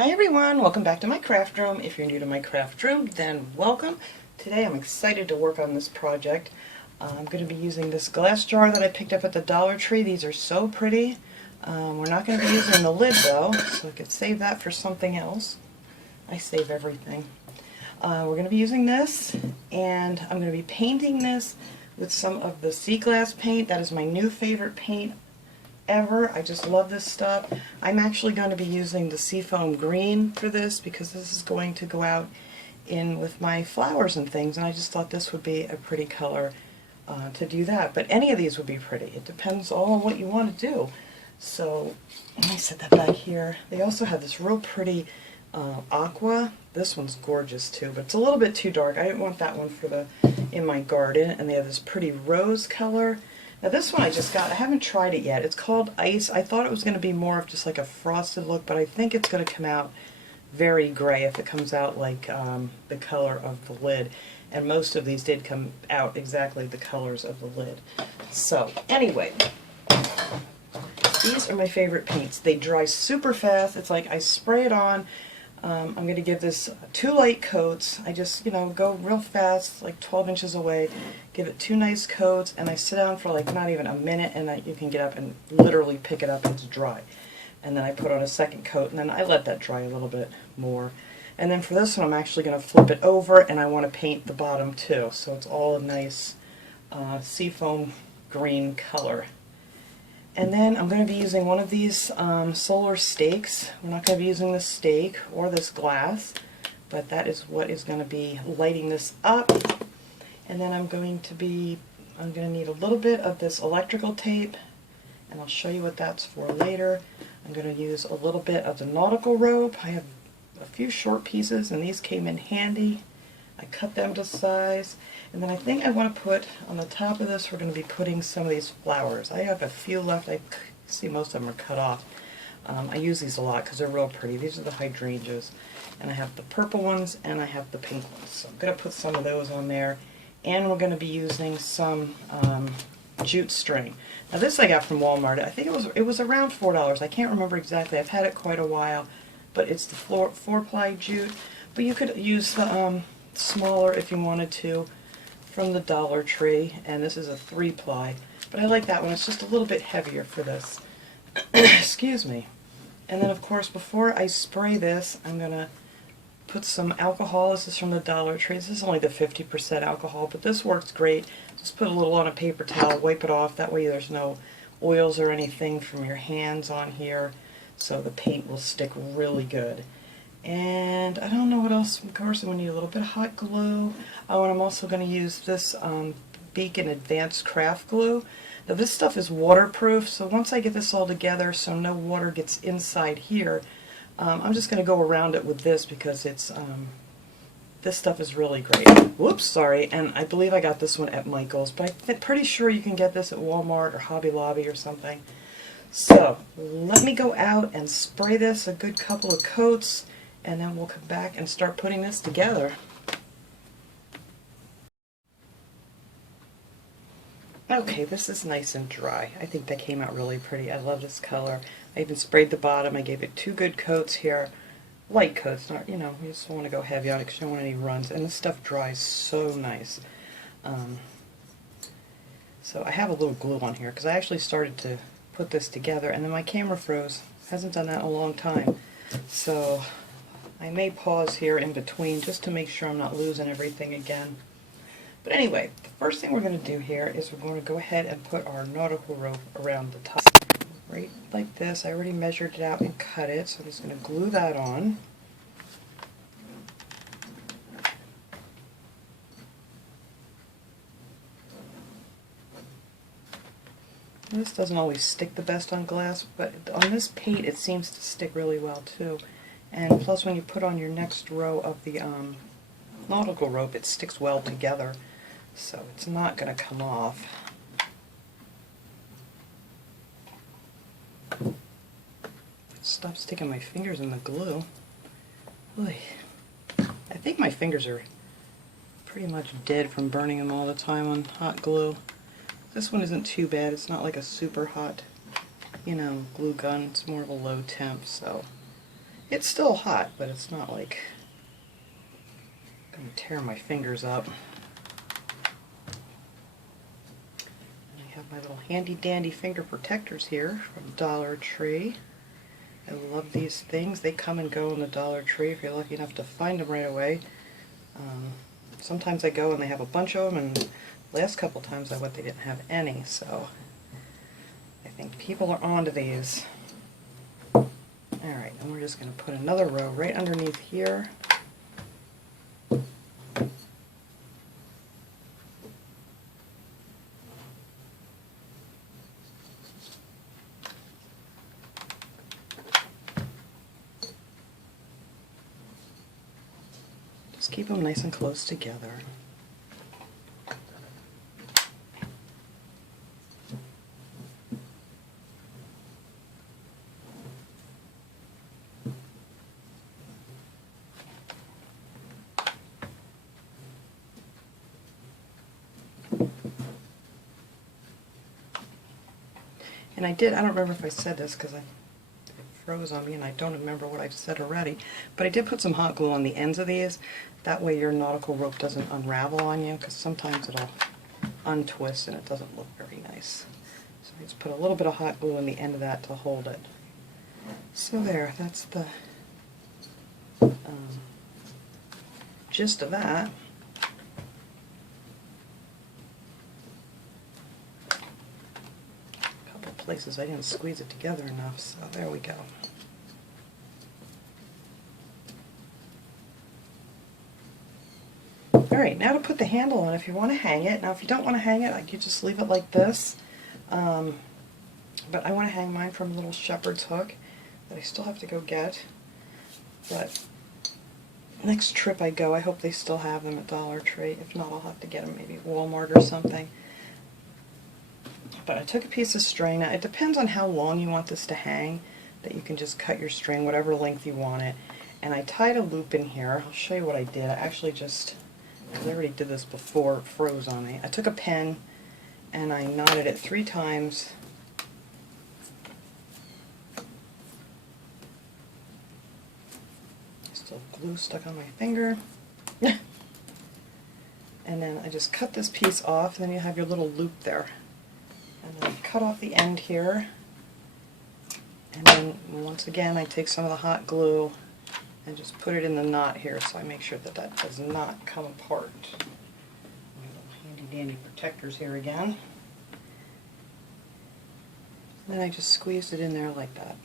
Hi everyone, welcome back to my craft room. If you're new to my craft room, then welcome. Today I'm excited to work on this project. I'm going to be using this glass jar that I picked up at the Dollar Tree. These are so pretty. We're not going to be using the lid though, so I could save that for something else. I save everything. We're going to be using this, and I'm going to be painting this with some of the sea glass paint. That is my new favorite paint ever. I just love this stuff. I'm actually going to be using the seafoam green for this because this is going to go out in with my flowers and things, and I just thought this would be a pretty color to do that. But any of these would be pretty. It depends all on what you want to do. So let me set that back here. They also have this real pretty aqua. This one's gorgeous too, but it's a little bit too dark. I didn't want that one for the in my garden. And they have this pretty rose color. Now this one I just got, I haven't tried it yet. It's called Ice. I thought it was going to be more of just like a frosted look, but I think it's going to come out very gray if it comes out like the color of the lid. And most of these did come out exactly the colors of the lid. So anyway, these are my favorite paints. They dry super fast. It's like I spray it on. I'm going to give this 2 light coats. I just, go real fast, like 12 inches away, give it 2 nice coats, and I sit down for like not even a minute, and you can get up and literally pick it up and it's dry. And then I put on a second coat, and then I let that dry a little bit more. And then for this one, I'm actually going to flip it over, and I want to paint the bottom too, so it's all a nice seafoam green color. And then I'm going to be using one of these solar stakes. We're not going to be using this stake or this glass, but that is what is going to be lighting this up. And then I'm going to need a little bit of this electrical tape, and I'll show you what that's for later. I'm going to use a little bit of the nautical rope. I have a few short pieces, and these came in handy. I cut them to size. And then I think I want to put on the top of this, we're going to be putting some of these flowers. I have a few left. I see most of them are cut off. I use these a lot because they're real pretty. These are the hydrangeas. And I have the purple ones and I have the pink ones. So I'm going to put some of those on there. And we're going to be using some jute string. Now this I got from Walmart. I think it was around $4. I can't remember exactly. I've had it quite a while. But it's the 4-ply jute. But you could use the smaller if you wanted to, from the Dollar Tree, and this is a 3-ply, but I like that one. It's just a little bit heavier for this. Excuse me. And then of course before I spray this, I'm going to put some alcohol. This is from the Dollar Tree. This is only the 50% alcohol, but this works great. Just put a little on a paper towel, wipe it off, that way there's no oils or anything from your hands on here, so the paint will stick really good. And I don't know what else. Of course, I'm going to need a little bit of hot glue. Oh, and I'm also going to use this Beacon Advanced Craft Glue. Now this stuff is waterproof, so once I get this all together so no water gets inside here, I'm just going to go around it with this because it's this stuff is really great. Whoops, sorry. And I believe I got this one at Michael's, but I'm pretty sure you can get this at Walmart or Hobby Lobby or something. So let me go out and spray this a good couple of coats, and then we'll come back and start putting this together. Okay, this is nice and dry. I think that came out really pretty. I love this color. I even sprayed the bottom. I gave it 2 good coats here. Light coats, not, you just don't want to go heavy on it because you don't want any runs. And this stuff dries so nice. So I have a little glue on here because I actually started to put this together and then my camera froze. Hasn't done that in a long time. So I may pause here in between just to make sure I'm not losing everything again. But anyway, the first thing we're going to do here is we're going to go ahead and put our nautical rope around the top. Right like this. I already measured it out and cut it, so I'm just going to glue that on. This doesn't always stick the best on glass, but on this paint it seems to stick really well too. And plus when you put on your next row of the nautical rope, it sticks well together, so it's not going to come off. Stop sticking my fingers in the glue. Oy. I think my fingers are pretty much dead from burning them all the time on hot glue. This one isn't too bad. It's not like a super hot, glue gun. It's more of a low temp, so It's still hot, but it's not like I'm going to tear my fingers up. And I have my little handy dandy finger protectors here from Dollar Tree. I love these things. They come and go in the Dollar Tree if you're lucky enough to find them right away. Sometimes I go and they have a bunch of them, and the last couple times I went they didn't have any, so I think people are onto these. Alright, and we're just going to put another row right underneath here. Just keep them nice and close together. And I don't remember if I said this because it froze on me and I don't remember what I've said already, but I did put some hot glue on the ends of these. That way your nautical rope doesn't unravel on you, because sometimes it'll untwist and it doesn't look very nice. So I just put a little bit of hot glue on the end of that to hold it. So there, that's the gist of that. Places I didn't squeeze it together enough, so there we go. Alright, now to put the handle on if you want to hang it. Now if you don't want to hang it, you just leave it like this. But I want to hang mine from a little shepherd's hook that I still have to go get. But next trip I go, I hope they still have them at Dollar Tree. If not, I'll have to get them maybe at Walmart or something. But I took a piece of string. Now it depends on how long you want this to hang, that you can just cut your string whatever length you want it. And I tied a loop in here. I'll show you what I did. I actually just, because I already did this before, it froze on me. I took a pen and I knotted it 3 times. Still glue stuck on my finger. And then I just cut this piece off, and then you have your little loop there. And then cut off the end here, and then once again I take some of the hot glue and just put it in the knot here, so I make sure that that does not come apart. My little handy dandy protectors here again. And then I just squeezed it in there like that.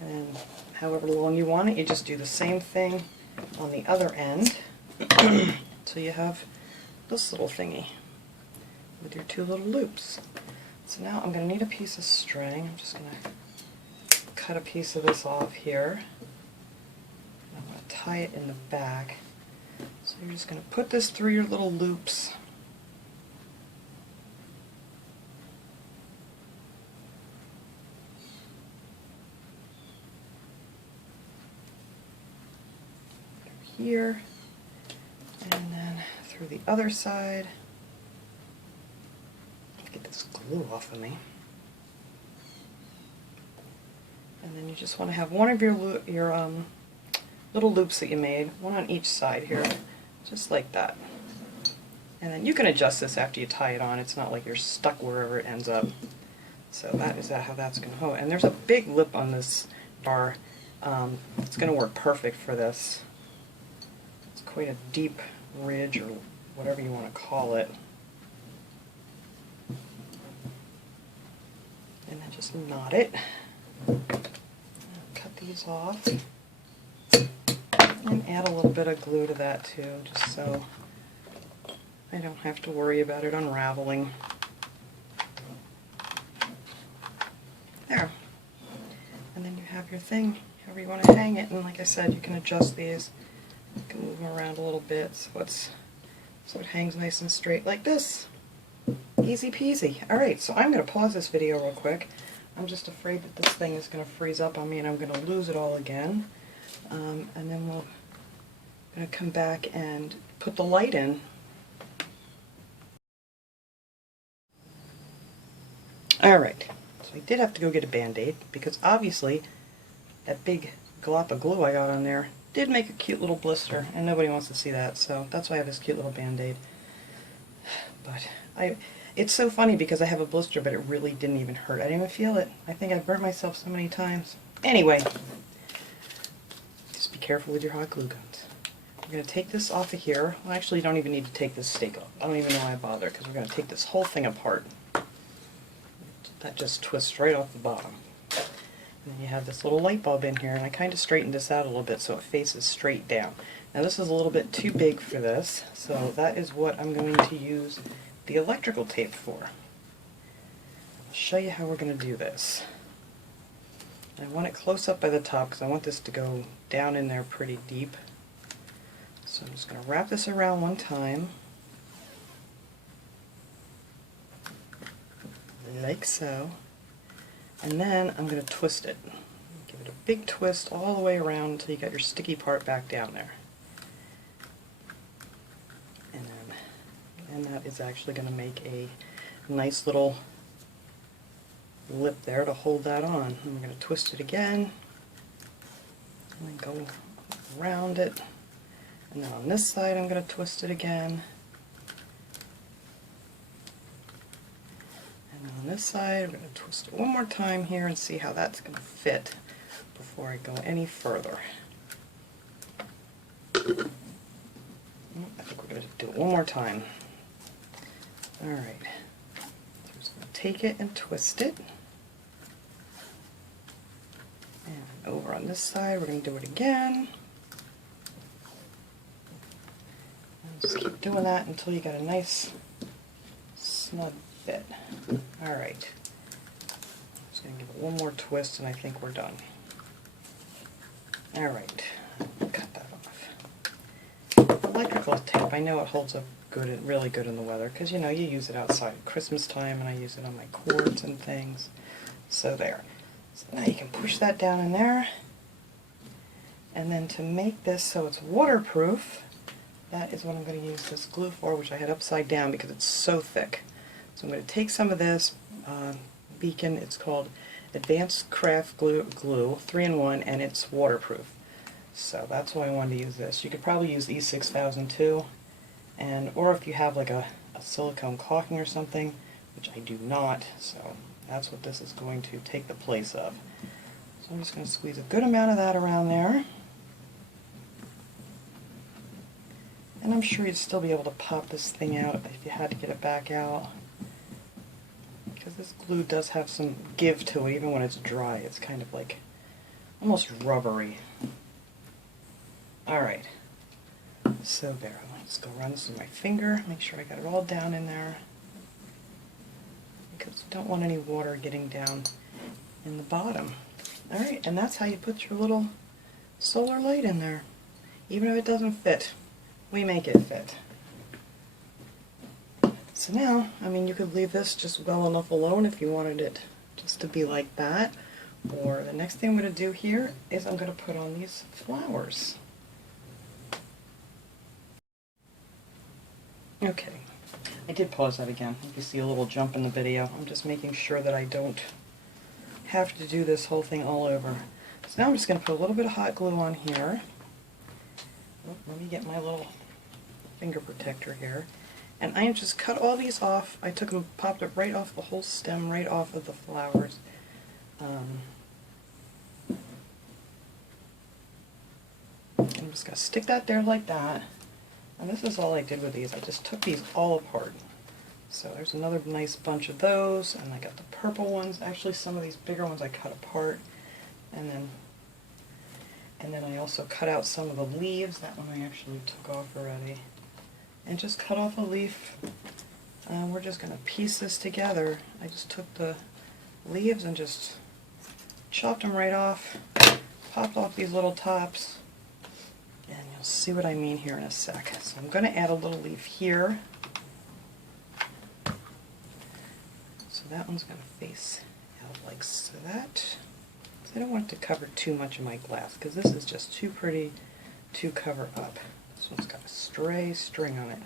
And then however long you want it, you just do the same thing on the other end. So you have this little thingy with your 2 little loops. So now I'm going to need a piece of string. I'm just going to cut a piece of this off here. And I'm going to tie it in the back. So you're just going to put this through your little loops. Here, and then through the other side. Get this glue off of me. And then you just want to have one of your little loops that you made, one on each side here, just like that. And then you can adjust this after you tie it on. It's not like you're stuck wherever it ends up. So that is how that's going to hold. And there's a big lip on this bar. It's going to work perfect for this. It's quite a deep ridge, or whatever you want to call it. And then just knot it. Cut these off. And add a little bit of glue to that too, just so I don't have to worry about it unraveling. There. And then you have your thing, however you want to hang it. And like I said, you can adjust these. You can move them around a little bit so it hangs nice and straight like this. Easy peasy. Alright, so I'm going to pause this video real quick. I'm just afraid that this thing is going to freeze up on me and I'm going to lose it all again. And then we're going to come back and put the light in. Alright, so I did have to go get a Band-Aid because obviously that big glop of glue I got on there did make a cute little blister, and nobody wants to see that, so that's why I have this cute little band-aid. But it's so funny because I have a blister, but it really didn't even hurt. I didn't even feel it. I think I burnt myself so many times. Anyway, just be careful with your hot glue guns. We're going to take this off of here. Well, actually, you don't even need to take this stake off. I don't even know why I bother, because we're going to take this whole thing apart. That just twists right off the bottom. And then you have this little light bulb in here, and I kind of straightened this out a little bit so it faces straight down. Now this is a little bit too big for this, so that is what I'm going to use the electrical tape for. I'll show you how we're going to do this. I want it close up by the top because I want this to go down in there pretty deep. So I'm just going to wrap this around one time, like so. And then I'm going to twist it. Give it a big twist all the way around until you got your sticky part back down there. And that is actually going to make a nice little lip there to hold that on. And we're going to twist it again, and then go around it. And then on this side I'm going to twist it again. On this side, I'm going to twist it one more time here and see how that's going to fit before I go any further. I think we're going to do it one more time. Alright, so I'm just going to take it and twist it. And over on this side, we're going to do it again. And just keep doing that until you get a nice snug fit. Alright, just going to give it one more twist and I think we're done. Alright, cut that off. Electrical tape, I know it holds up good, really good in the weather, because you know you use it outside at Christmas time and I use it on my cords and things. So there. So now you can push that down in there, and then to make this so it's waterproof, that is what I'm going to use this glue for, which I had upside down because it's so thick. So I'm going to take some of this Beacon, it's called Advanced Craft Glue 3-in-1, and it's waterproof. So that's why I wanted to use this. You could probably use E6000 too, or if you have like a silicone caulking or something, which I do not, so that's what this is going to take the place of. So I'm just going to squeeze a good amount of that around there. And I'm sure you'd still be able to pop this thing out if you had to get it back out. Because this glue does have some give to it, even when it's dry. It's kind of like almost rubbery. Alright, so there. Let's go run this with my finger, make sure I got it all down in there. Because you don't want any water getting down in the bottom. Alright, and that's how you put your little solar light in there. Even if it doesn't fit, we make it fit. So now, I mean, you could leave this just well enough alone if you wanted it just to be like that. Or the next thing I'm going to do here is I'm going to put on these flowers. Okay, I did pause that again. You see a little jump in the video. I'm just making sure that I don't have to do this whole thing all over. So now I'm just going to put a little bit of hot glue on here. Oh, let me get my little finger protector here. And I just cut all these off. I took them, popped it right off the whole stem, right off of the flowers. I'm just going to stick that there like that. And this is all I did with these. I just took these all apart. So there's another nice bunch of those, and I got the purple ones. Actually, some of these bigger ones I cut apart. And then I also cut out some of the leaves. That one I actually took off already. And just cut off a leaf. We're just going to piece this together. I just took the leaves and just chopped them right off, popped off these little tops, and you'll see what I mean here in a sec. So I'm going to add a little leaf here. So that one's going to face out like so that. So I don't want it to cover too much of my glass because this is just too pretty to cover up. This one's got a stray string on it.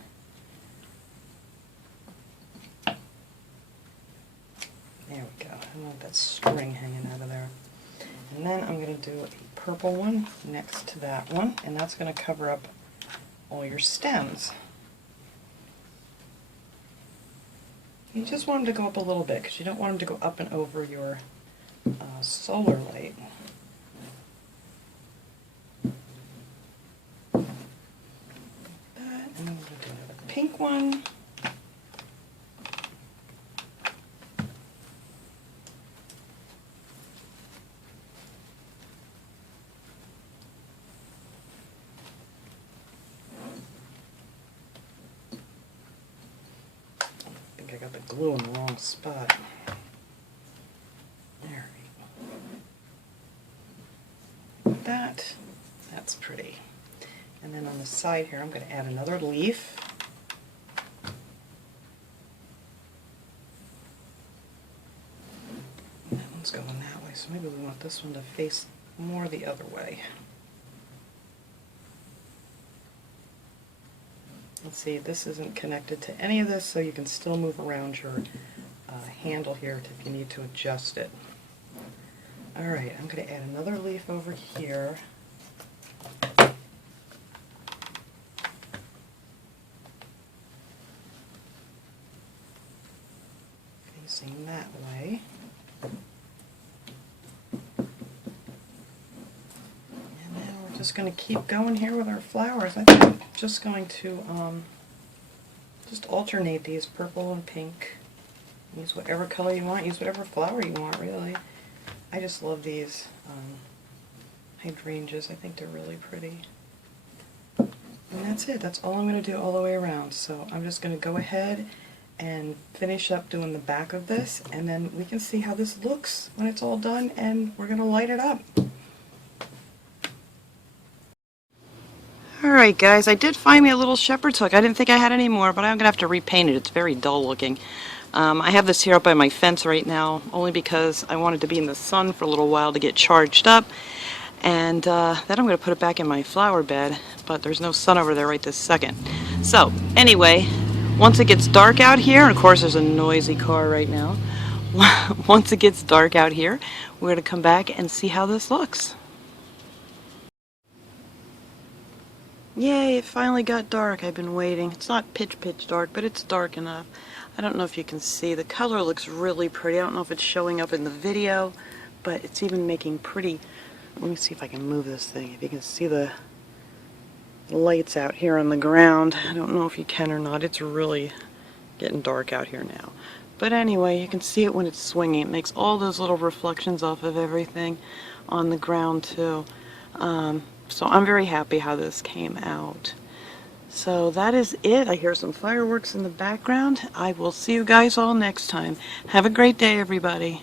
There we go. I don't want that string hanging out of there. And then I'm going to do a purple one next to that one, and that's going to cover up all your stems. You just want them to go up a little bit because you don't want them to go up and over your solar light. That, and then we're going to do another pink one. I got the glue in the wrong spot. There we go. That's pretty. And then on the side here, I'm going to add another leaf. And that one's going that way, so maybe we want this one to face more the other way. Let's see, this isn't connected to any of this, so you can still move around your handle here if you need to adjust it. Alright, I'm going to add another leaf over here. Facing that way. Just going to keep going here with our flowers. I think I'm just going to just alternate these, purple and pink. Use whatever color you want, use whatever flower you want, really. I just love these hydrangeas. I think they're really pretty. And that's it. That's all I'm going to do all the way around. So I'm just going to go ahead and finish up doing the back of this, and then we can see how this looks when it's all done, and we're going to light it up. Alright guys, I did find me a little shepherd's hook. I didn't think I had any more, but I'm going to have to repaint it. It's very dull looking. I have this here up by my fence right now, only because I wanted to be in the sun for a little while to get charged up. And then I'm going to put it back in my flower bed, but there's no sun over there right this second. So, anyway, once it gets dark out here, and of course there's a noisy car right now. Once it gets dark out here, we're going to come back and see how this looks. Yay, it finally got dark. I've been waiting. It's not pitch dark, but it's dark enough. I don't know if you can see. The color looks really pretty. I don't know if it's showing up in the video, but it's even making pretty... Let me see if I can move this thing. If you can see the lights out here on the ground. I don't know if you can or not. It's really getting dark out here now. But anyway, you can see it when it's swinging. It makes all those little reflections off of everything on the ground too. So I'm very happy how this came out. So that is it. I hear some fireworks in the background. I will see you guys all next time. Have a great day, everybody.